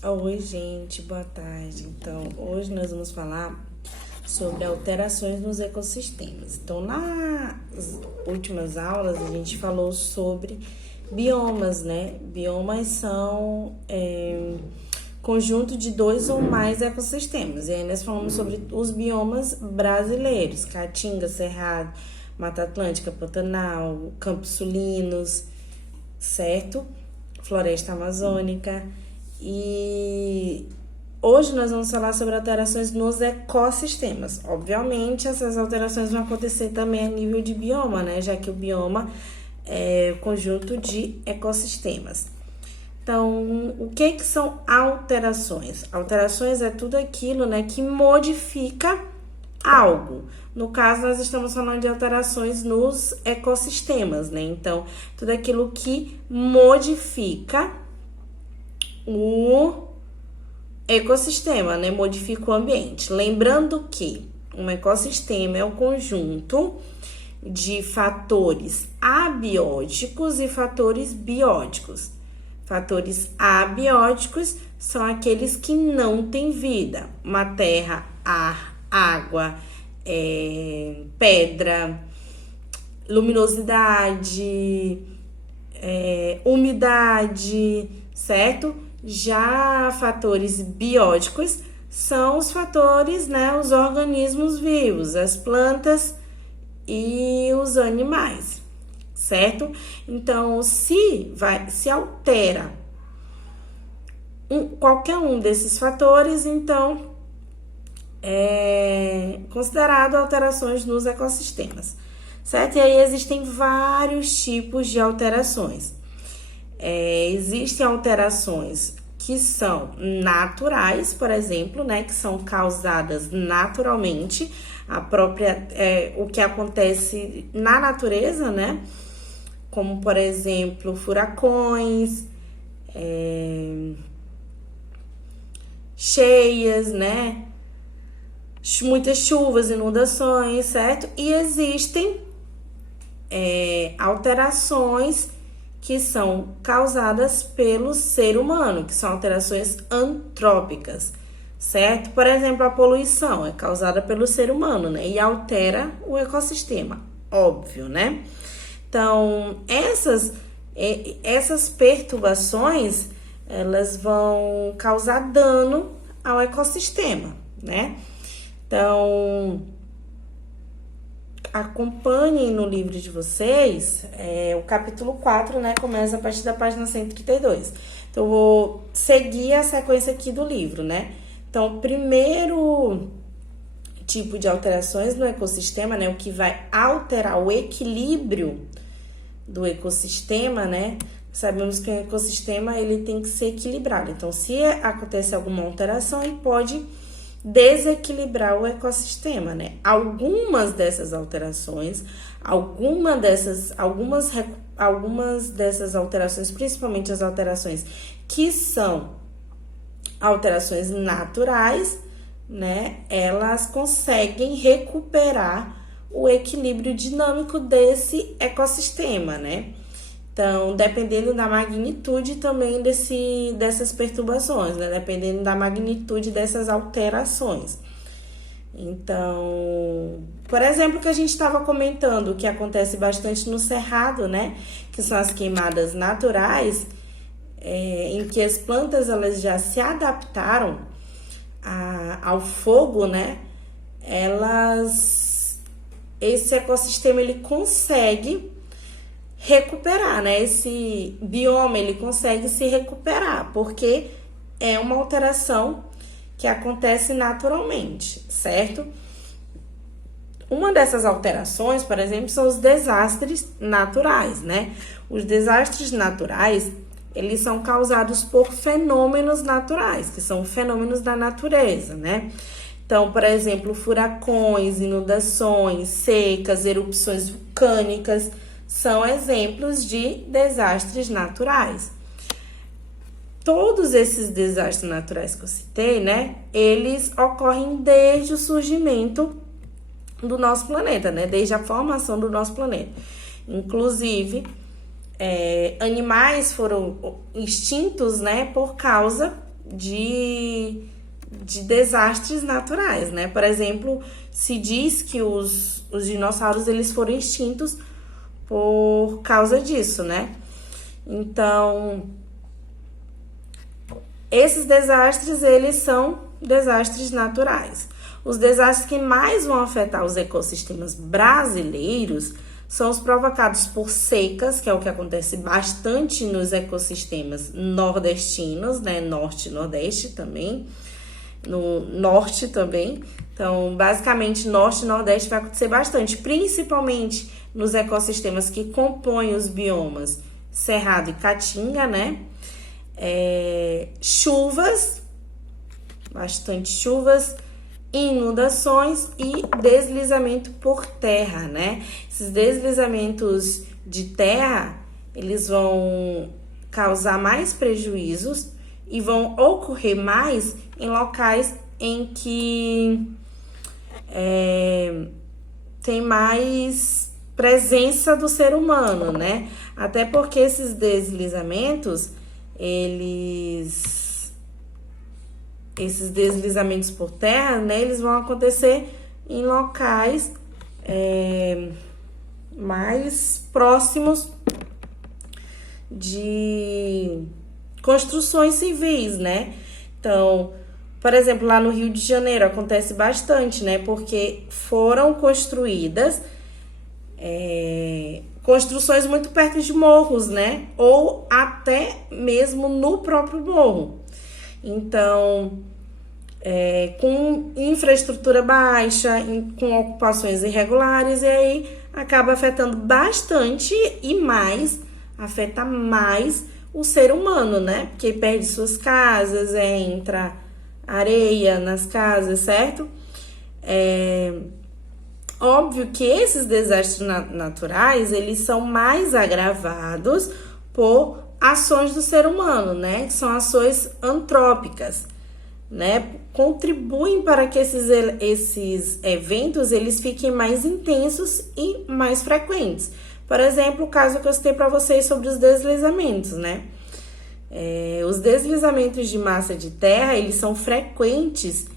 Oi, gente, boa tarde. Então, hoje nós vamos falar sobre alterações nos ecossistemas. Então, nas últimas aulas, a gente falou sobre biomas, né? Biomas são conjunto de dois ou mais ecossistemas. E aí nós falamos sobre os biomas brasileiros: Caatinga, Cerrado, Mata Atlântica, Pantanal, Campos Sulinos, certo? Floresta Amazônica. E hoje nós vamos falar sobre alterações nos ecossistemas. Obviamente, essas alterações vão acontecer também a nível de bioma, né? Já que o bioma é o conjunto de ecossistemas. Então, o que são alterações? Alterações é tudo aquilo, né, que modifica algo. No caso, nós estamos falando de alterações nos ecossistemas, né? Então, tudo aquilo que modifica o ecossistema, né? Modifica o ambiente. Lembrando que um ecossistema é o conjunto de fatores abióticos e fatores bióticos. Fatores abióticos são aqueles que não têm vida. Uma terra, ar, água, pedra, luminosidade, umidade, certo? Já fatores bióticos são os fatores, né, os organismos vivos, as plantas e os animais, certo? Então, se altera qualquer um desses fatores, então é considerado alterações nos ecossistemas, certo? E aí existem vários tipos de alterações. Existem alterações que são naturais, por exemplo, né, que são causadas naturalmente, o que acontece na natureza, né, como, por exemplo, furacões, cheias, né, muitas chuvas, inundações, certo? E existem alterações que são causadas pelo ser humano, que são alterações antrópicas, certo? Por exemplo, a poluição é causada pelo ser humano, né? E altera o ecossistema, óbvio, né? Então, essas perturbações, elas vão causar dano ao ecossistema, né? Então, acompanhem no livro de vocês, o capítulo 4, né, começa a partir da página 132. Então, eu vou seguir a sequência aqui do livro, né? Então, o primeiro tipo de alterações no ecossistema, né, o que vai alterar o equilíbrio do ecossistema, né? Sabemos que o ecossistema, ele tem que ser equilibrado. Então, se acontece alguma alteração, ele pode desequilibrar o ecossistema, né? Algumas dessas alterações, algumas dessas alterações, principalmente as alterações que são alterações naturais, né? Elas conseguem recuperar o equilíbrio dinâmico desse ecossistema, né? Então, dependendo da magnitude também dessas perturbações, né? Dependendo da magnitude dessas alterações. Então, por exemplo, que a gente estava comentando, que acontece bastante no Cerrado, né? Que são as queimadas naturais, em que as plantas elas já se adaptaram ao fogo, né? Esse ecossistema ele consegue recuperar, né? Esse bioma ele consegue se recuperar, porque é uma alteração que acontece naturalmente, certo? Uma dessas alterações, por exemplo, são os desastres naturais, né? Os desastres naturais, eles são causados por fenômenos naturais, que são fenômenos da natureza, né? Então, por exemplo, furacões, inundações, secas, erupções vulcânicas, são exemplos de desastres naturais. Todos esses desastres naturais que eu citei, né, eles ocorrem desde o surgimento do nosso planeta, né, desde a formação do nosso planeta. Inclusive, animais foram extintos, né, por causa de desastres naturais, né? Por exemplo, se diz que os dinossauros eles foram extintos por causa disso, né? Então, esses desastres, eles são desastres naturais. Os desastres que mais vão afetar os ecossistemas brasileiros são os provocados por secas, que é o que acontece bastante nos ecossistemas nordestinos, né? Norte e Nordeste também, no Norte também. Então, basicamente, Norte e Nordeste vai acontecer bastante, principalmente nos ecossistemas que compõem os biomas Cerrado e Caatinga, né? Chuvas, bastante chuvas, inundações e deslizamento por terra, né? Esses deslizamentos de terra, eles vão causar mais prejuízos e vão ocorrer mais em locais em que tem mais presença do ser humano, né? Até porque esses deslizamentos, esses deslizamentos por terra, né, eles vão acontecer em locais mais próximos de construções civis, né? Então, por exemplo, lá no Rio de Janeiro acontece bastante, né? Porque foram construídas construções muito perto de morros, né? Ou até mesmo no próprio morro. Então, com infraestrutura baixa, com ocupações irregulares, e aí acaba afetando bastante e afeta mais o ser humano, né? Porque perde suas casas, entra areia nas casas, certo? Óbvio que esses desastres naturais, eles são mais agravados por ações do ser humano, né? Que são ações antrópicas, né? Contribuem para que esses eventos, eles fiquem mais intensos e mais frequentes. Por exemplo, o caso que eu citei para vocês sobre os deslizamentos, né? Os deslizamentos de massa de terra, eles são frequentes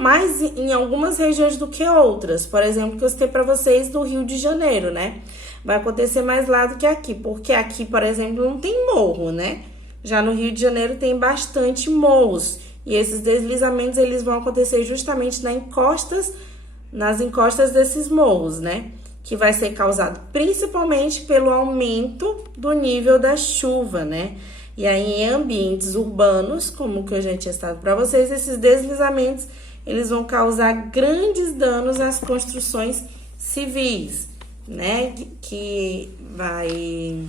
mais em algumas regiões do que outras. Por exemplo, que eu citei para vocês do Rio de Janeiro, né? Vai acontecer mais lá do que aqui, porque aqui, por exemplo, não tem morro, né? Já no Rio de Janeiro tem bastante morros, e esses deslizamentos eles vão acontecer justamente nas encostas desses morros, né? Que vai ser causado principalmente pelo aumento do nível da chuva, né? E aí, em ambientes urbanos, como que eu já tinha citado para vocês, esses deslizamentos, eles vão causar grandes danos às construções civis, né? Que vai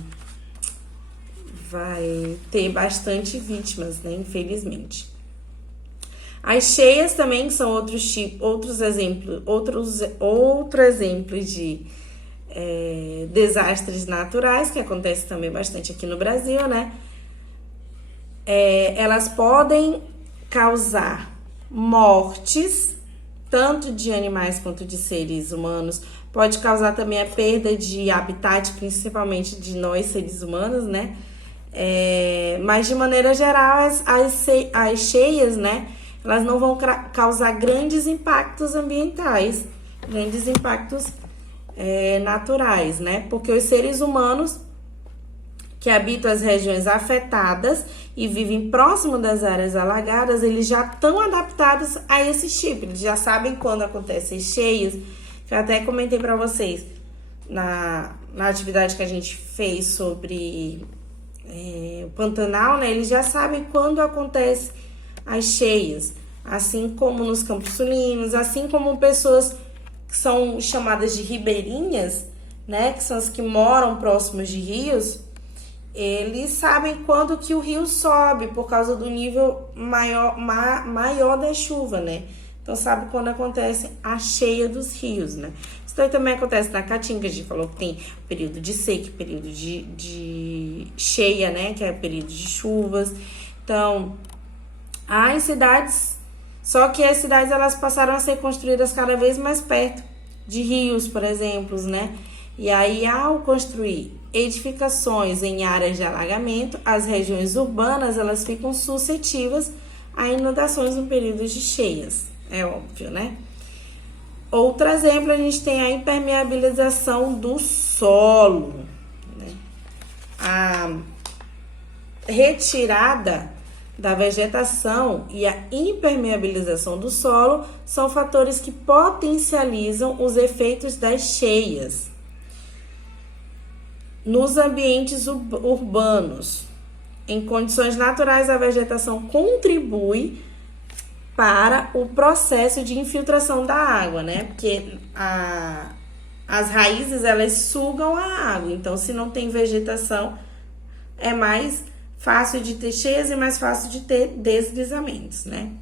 ter bastante vítimas, né? Infelizmente. As cheias também são outro exemplo de desastres naturais, que acontece também bastante aqui no Brasil, né? Elas podem causar mortes, tanto de animais quanto de seres humanos. Pode causar também a perda de habitat, principalmente de nós, seres humanos, né? Mas, de maneira geral, as cheias, né? Elas não vão causar grandes impactos ambientais, grandes impactos naturais, né? Porque os seres humanos que habitam as regiões afetadas e vivem próximo das áreas alagadas, eles já estão adaptados a esse tipo, eles já sabem quando acontecem cheias, que eu até comentei para vocês na atividade que a gente fez sobre o Pantanal, né? Eles já sabem quando acontece as cheias, assim como nos Campos Sulinos, assim como pessoas que são chamadas de ribeirinhas, né? Que são as que moram próximos de rios. Eles sabem quando que o rio sobe por causa do nível maior da chuva, né? Então, sabe quando acontece a cheia dos rios, né? Isso também acontece na Caatinga, a gente falou que tem período de seca, período de cheia, né? Que é período de chuvas. Então, as cidades... Só que as cidades, elas passaram a ser construídas cada vez mais perto de rios, por exemplo, né? E aí, ao construir edificações em áreas de alagamento, as regiões urbanas, elas ficam suscetíveis a inundações no período de cheias, é óbvio, né? Outro exemplo, a gente tem a impermeabilização do solo, né? A retirada da vegetação e a impermeabilização do solo são fatores que potencializam os efeitos das cheias. Nos ambientes urbanos, em condições naturais, a vegetação contribui para o processo de infiltração da água, né? Porque as raízes, elas sugam a água. Então, se não tem vegetação, é mais fácil de ter cheias e mais fácil de ter deslizamentos, né?